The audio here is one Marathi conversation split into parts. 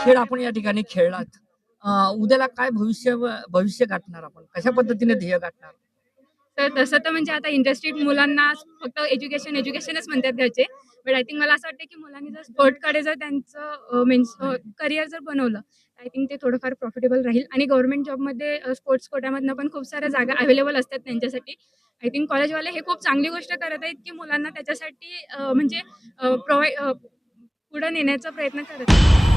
खेळ आपण या ठिकाणी खेळलात. उद्याला काय भविष्य गाठणार आपण? कशा पद्धतीने ध्येय गाठणार? तर तसं तर म्हणजे आता इंडस्ट्रीत मुलांना फक्त एज्युकेशनच म्हणतात घरचे. बट आय थिंक मला असं वाटतं, की मुलांनी जर स्पोर्टकडे जर त्यांचं मीन्स करियर जर बनवलं, आय थिंक ते थोडंफार प्रॉफिटेबल राहील आणि गव्हर्नमेंट जॉबमध्ये स्पोर्ट्स कोट्यामधनं पण खूप साऱ्या जागा अवेलेबल असतात त्यांच्यासाठी. आय थिंक कॉलेजवाले हे खूप चांगली गोष्ट करत आहेत, की मुलांना त्याच्यासाठी म्हणजे पुढे नेण्याचा प्रयत्न करत आहेत.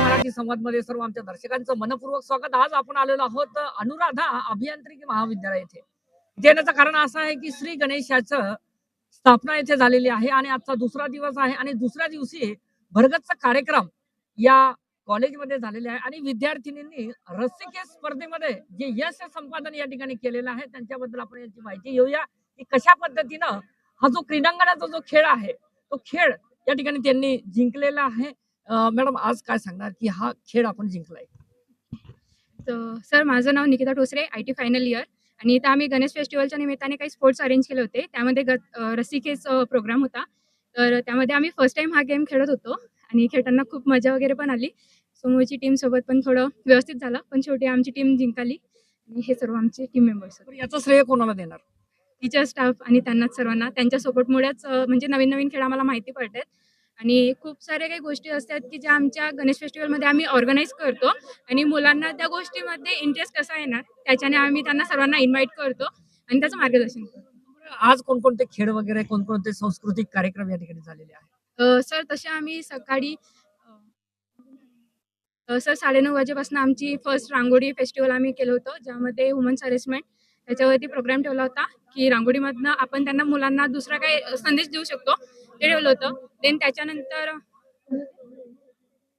मराठी संवादमध्ये सर्व आमच्या दर्शकांचं मनपूर्वक स्वागत. आज आपण आलेलो आहोत अनुराधा अभियांत्रिकी महाविद्यालय येथे. इथे येण्याचं कारण असं आहे की श्री गणेशाचं स्थापना येथे झालेली आहे आणि आजचा दुसरा दिवस आहे आणि दुसऱ्या दिवशी भरगतचा कार्यक्रम या कॉलेजमध्ये झालेला आहे आणि विद्यार्थिनींनी रस्सीखेच स्पर्धेमध्ये जे यश संपादन या ठिकाणी केलेलं आहे त्यांच्याबद्दल आपण याची माहिती घेऊया की कशा पद्धतीनं हा जो क्रीडांगणाचा जो खेळ आहे तो खेळ या ठिकाणी त्यांनी जिंकलेला आहे. मॅडम आज काय सांगणार की हा खेळ आपण जिंकलाय? तर सर माझं नाव निकिता ठोसरे, IT फायनल इयर आणि इथं आम्ही गणेश फेस्टिवलच्या निमित्ताने काही स्पोर्ट्स अरेंज केले होते. त्यामध्ये रस्सीखेच प्रोग्राम होता. तर त्यामध्ये आम्ही फर्स्ट टाईम हा गेम खेळत होतो आणि खेळताना खूप मजा वगैरे पण आली. समोरची टीमसोबत पण थोडं व्यवस्थित झालं, पण शेवटी आमची टीम जिंकली आणि हे सर्व आमचे टीम मेंबर्स होते. तर याचं श्रेय कोणाला देणार? टीचर, स्टाफ आणि त्यांनाच सर्वांना त्यांच्या सपोर्टमुळेच म्हणजे नवीन-नवीन खेळ आम्हाला माहिती पडतात आणि खूप साऱ्या काही गोष्टी असतात, की ज्या आमच्या गणेश फेस्टिवलमध्ये आम्ही ऑर्गनाइज करतो आणि मुलांना त्या गोष्टीमध्ये इंटरेस्ट कसा येणार, त्याच्याने आम्ही त्यांना सर्वांना इन्व्हाईट करतो आणि त्याचं मार्गदर्शन करतो. आज कोणकोणते खेळ वगैरे कोणकोणते सांस्कृतिक कार्यक्रम या ठिकाणी झालेले आहेत? सर तसे आम्ही सकाळी सर 9:30 वाजेपासून आमची फर्स्ट रांगोळी फेस्टिवल आम्ही केलं होतं, ज्यामध्ये वुमन्स हॅरेसमेंट त्याच्यावरती प्रोग्राम ठेवला होता, की रांगोळीमधनं आपण त्यांना मुलांना दुसरा काही संदेश देऊ शकतो, ते ठेवलं होतं. देन त्याच्यानंतर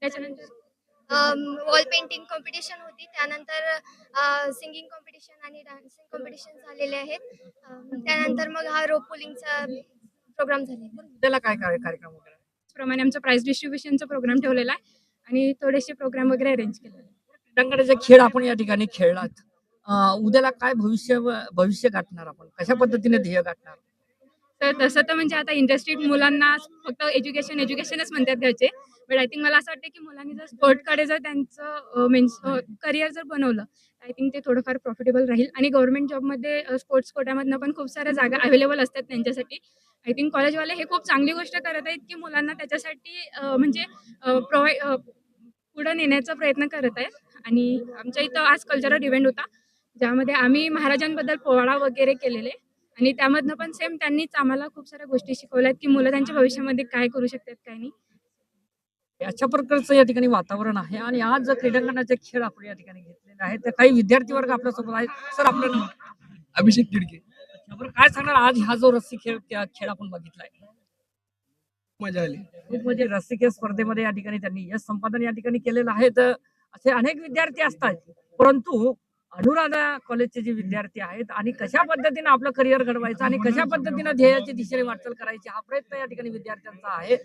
त्याच्यानंतर वॉल पेंटिंग कॉम्पिटिशन होती. त्यानंतर सिंगिंग कॉम्पिटिशन आणि डान्सिंग कॉम्पिटिशन झालेले आहेत. त्यानंतर मग हा रोप पुलिंगचा प्रोग्राम झालेला. त्याला काय काय कार्यक्रम वगैरे? प्रमाणे आमचा प्राइज डिस्ट्रीब्युशनचा प्रोग्राम ठेवलेला आहे आणि थोडेसे प्रोग्राम वगैरे अरेंज केलेले आहे. क्रीडांगणाचे खेळ आपण या ठिकाणी खेळलात. उद्याला काय भविष्य गाठणार आपण? कशा पद्धतीने ध्येय गाठणार? तर तसं तर म्हणजे आता इंडस्ट्रीत मुलांना फक्त एज्युकेशनच म्हणतात घरचे. बट आय थिंक मला असं वाटतं की मुलांनी जर स्पोर्टकडे जर त्यांचं करिअर जर बनवलं, आय थिंक ते थोडंफार प्रॉफिटेबल राहील आणि गव्हर्नमेंट जॉबमध्ये स्पोर्ट्स कोट्यामधनं पण खूप साऱ्या जागा अवेलेबल असतात त्यांच्यासाठी. आय थिंक कॉलेजवाले हे खूप चांगली गोष्ट करत आहेत की मुलांना त्याच्यासाठी म्हणजे पुढे नेण्याचा प्रयत्न करत आहेत. आणि आमच्या इथं आज कल्चरल इव्हेंट होता, ज्यामध्ये आम्ही महाराजांबद्दल पोवाडा वगैरे केलेले आणि त्यामधनं पण सेम त्यांनीच आम्हाला खूप साऱ्या गोष्टी शिकवल्यात की मुलं त्यांच्या भविष्यामध्ये काय करू शकतात काय नाही. अशा प्रकारचं या ठिकाणी वातावरण आहे आणि आज जर क्रीडांगणाचे खेळ आपण या ठिकाणी घेतलेले आहेत तर काही विद्यार्थी वर्ग आपल्यासोबत आहेत. सर आपलं नाव? अभिषेक तिडके. बरं, काय सांगणार आज हा जो रस्सी खेळ आपण बघितलाय? मजा आली. खूप म्हणजे रस्सी खेळ स्पर्धेमध्ये या ठिकाणी त्यांनी यश संपादन या ठिकाणी केलेलं आहे. तर असे अनेक विद्यार्थी असतात, परंतु अनुराधा कॉलेजचे जे विद्यार्थी आहेत आणि कशा पद्धतीने आपलं करिअर घडवायचं आणि कशा पद्धतीने ध्येयाची दिशेने वाटचाल करायची हा प्रयत्न या ठिकाणी विद्यार्थ्यांचा आहे.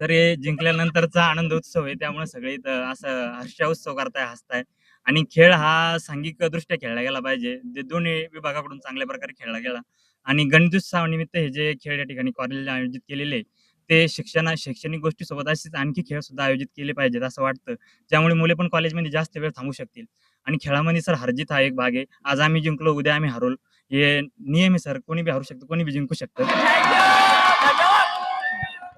तर हे जिंकल्यानंतरचा आनंद उत्सव आहे, त्यामुळे सगळे इथं असं हर्षोत्सव करताय, हसताय. आणि खेळ हा सांघिक दृष्ट्या खेळला गेला पाहिजे. जे दोन्ही विभागाकडून चांगल्या प्रकारे खेळला गेला आणि गणेशोत्सवानिमित्त हे जे खेळ या ठिकाणी कॉलेजला आयोजित केलेले ते शैक्षणिक गोष्टीसोबत असेच आणखी खेळ सुद्धा आयोजित केले पाहिजेत असं वाटतं, ज्यामुळे मुले पण कॉलेजमध्ये जास्त वेळ थांबू शकतील. आणि खेळामध्ये सर हारजीत हा एक भाग आहे. आज आम्ही जिंकलो, उद्या आम्ही हरवलो, हे नियम आहे सर. कोणी बी हारू शकतं, कोणी बी जिंकू शकतं.